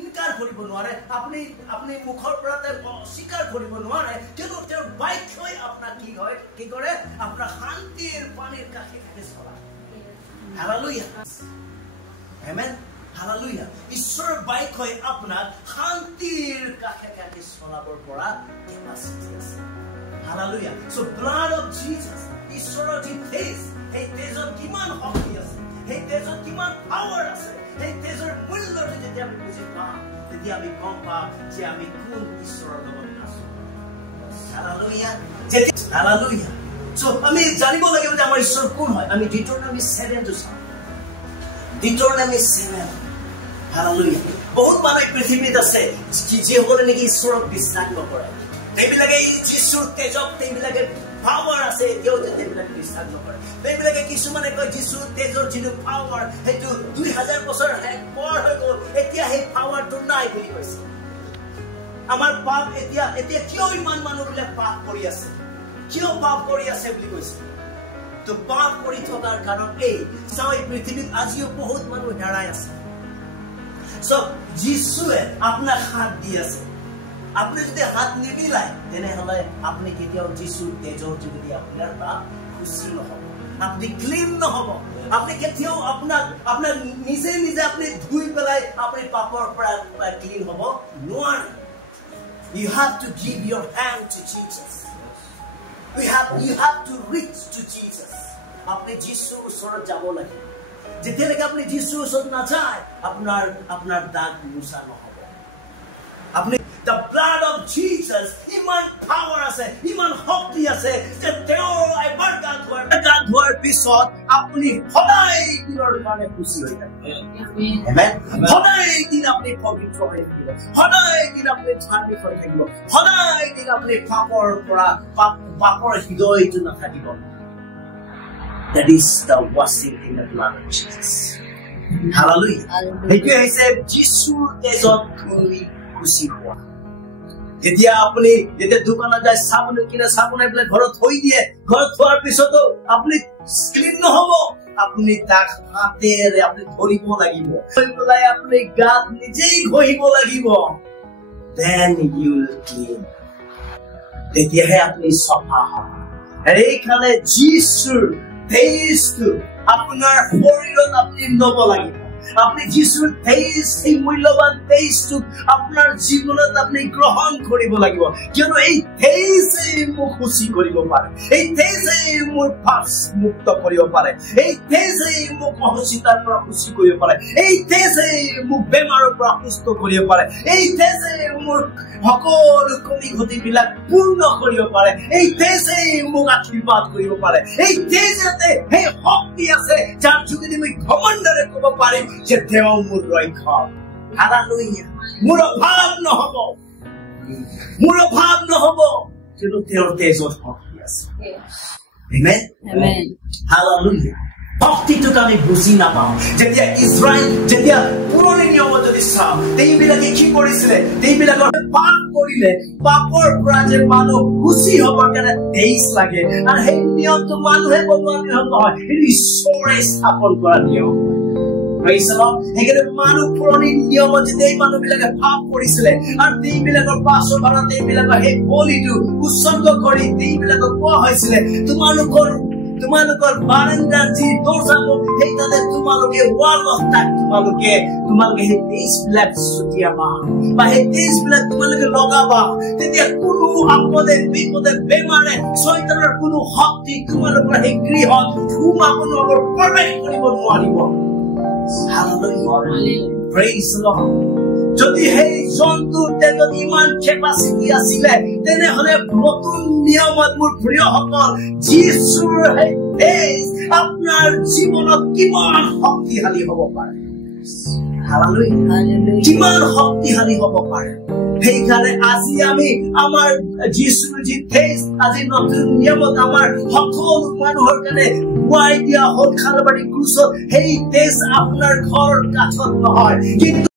Incur কৰিব নোৱাৰে আপুনি আপুনি মুখৰ পৰা স্বীকাৰ কৰিব নোৱাৰে কিন্তু তেওঁৰ বাক্যই আপোনাক কি কৰে আপোনাৰ শান্তিৰ পানীৰ কাষে কাষে চলা হালেলুয়া আমেন হালেলুয়া ঈশ্বৰৰ বাক্যই আপোনাক শান্তিৰ কাষে কাষে চলাবৰ পৰা কেপাচিটি আছে hallelujah so blood of Jesus ঈশ্বৰৰ যি তেজ এই তেজত কিমান শক্তি আছে এই তেজত কিমান পাৱাৰ আছে এই তেজৰ মূল্যটো যেতিয়া আমি বুজি পাম তেতিয়া আমি গম পাম যে আমি কোন ঈশ্বৰৰ লগত আছো হালেলুয়া হালেলুয়া সো আমি জানিব লাগিব যে আমাৰ ঈশ্বৰ কোন হয় আমি ডিউটৰনমি 7 টো চাওঁ ডিউটৰনমি 7 হালেলুয়া বহুত মানুহ পৃথিৱীত আছে যিসকলে নেকি ঈশ্বৰক বিশ্বাস নকৰে তেওঁলোকে এই যীশুৰ তেজক তেওঁলোকে পাৱাৰ আছে এতিয়াও তেওঁলোকে বিশ্বাস নকৰে তেওঁলোকে কিছুমানে কয় যীশুৰ তেজৰ যিটো পাৱাৰ সেইটো 2000 বছৰ পৰ হৈ গ'ল এতিয়া সেই পাৱাৰটো নাই বুলি কৈছে আমাৰ পাপ এতিয়া কিয় ইমান মানুহবিলাক পাপ কৰি আছে কিয় পাপ কৰি আছে বুলি কৈছে তো পাপ কৰি থকাৰ কাৰণ এই চাই পৃথিৱীত আজিও বহুত মানুহ হেৰাই আছে সব যীশুৱে আপোনাক হাত দি আছে আপনি যদি হাত নিমিলাই তেনেহলে আপনি কেতিয়াও যীশুৰ তেজৰ যোগেদি আপোনাৰ পাপ খুচি নহব আপনি ক্লিন নহব আপনি কেতিয়াও আপোনাৰ নিজে আপনি ধুই পেলাই আপনি পাপৰ পৰা ক্লিন হব নোৱাৰে you have to give your hand to Jesus you have to reach to Jesus আপনি যীশুৰ ওচৰত যাব লাগে যেতিয়ালৈকে আপনি যীশুৰ ওচৰত নাযায় আপোনাৰ দাগ মুছা নহব আপনি the blood of Jesus iman power ase iman shakti ase je teo ebar gad hoar pisot apni hodai dinor kane khushi hoy thakbe amen hodai din apni pavitro hoy thakbe hodai din apni dhani hoy thakbe hodai din apni papor hidoy tu na thakibo that is the washing in the blood of Jesus hallelujah he said Jesus tezot thuli khushi hoa যেতিয়া আপনি দোকানত যায় সাবুন কিনা সাবুন আইলে ঘৰত থৈ দিয়ে ঘৰত থোৱাৰ পিছতো আপনি ক্লিন নহব আপনি তাক হাতেৰে আপনি ধৰিব লাগিব ধৰিবলৈ আপনি গাত নিজেই ঘহিব লাগিব then you will clean তেতিয়াহে আপনি সফা হ'ব এইখানে যিশুৰ তেজটো আপোনাৰ শৰীৰত আপনি নব লাগিব আপনি যিশুৰ তেজ এই মূল্যবান তেজটো আপোনাৰ জীৱনত আপনি গ্ৰহণ কৰিব লাগিব কিয়নো এই তেজে মোক খুশি কৰিব পাৰে এই তেজে মোৰ পাপ মুক্ত কৰিব পাৰে এই তেজে মোক অহচিতাৰ পৰা খুশি কৰিব পাৰে এই তেজে মোক বেমাৰৰ পৰা সুস্থ কৰিব পাৰে এই তেজে মোৰ সকলো কমি ঘটিবিলাক পূৰ্ণ কৰিব পাৰে এই তেজে মোক আশীৰ্বাদ কৰিব পাৰে এই তেজতে সেই শক্তি আছে যাৰ যোগেদি মই ঘমণ্ডৰে ক'ব পাৰিম যে তেওঁ মোৰ ৰক্ষা হালেলুয়া মোৰ ভাৱ নহব কিন্তু তেওঁৰ তেজত শক্তি আছে আমেন আমেন হালেলুয়া শক্তিটোক আমি বুজি নাপাওঁ যেতিয়া ইজৰাইল যেতিয়া পুৰণি নিয়ম যদি চাওঁ তেওঁলোকে কি কৰিছিলে তেওঁলোকৰ পাপ কৰিলে পাপৰ পৰা যে মানুহ খুচি হবৰ কাৰণে তেজ লাগে আৰু সেই নিয়মটো মানুহে বনোৱা নিয়ম নহয় ঈশ্বৰে স্থাপন কৰা নিয়ম Praise the Lord. Hegere manu puroni niyomo jitei manu bilage paap korisile ar dei bilager paso bana dei bilager he holy tu ussargo kori dei bilager koa hoisile tumalukor barandar ji dorsamo heitade tumaluke wall of that tumaluke he this black sutiaba ba he this black tumaluke logaba tetia kunu apode bipode bemare soitanar kunu shakti tumalukor he grihot thuma kunu agor permit koribo nwaribo Hallelujah. Praise the Lord. যদি সেই জন্তুৰ তেজত ইমান capacity আছিলে তেনেহলে নতুন নিয়মত মোৰ প্ৰিয়সকল যীশুৰ সেই তেজ আপোনাৰ জীৱনত কিমান শক্তিশালী হ'ব পাৰে হালেলুয়া কিমান শক্তিশালী হ'ব পাৰে সেইকাৰণে আজি আমি আমাৰ যীশুৰ যি তেজ আজি নতুন নিয়মত আমাৰ সকলো মানুহৰ কাৰণে বুৱাই দিয়া হ'ল খালবাৰী ক্ৰুচত সেই তেজ আপোনাৰ ঘৰৰ কাষত নহয় কিন্তু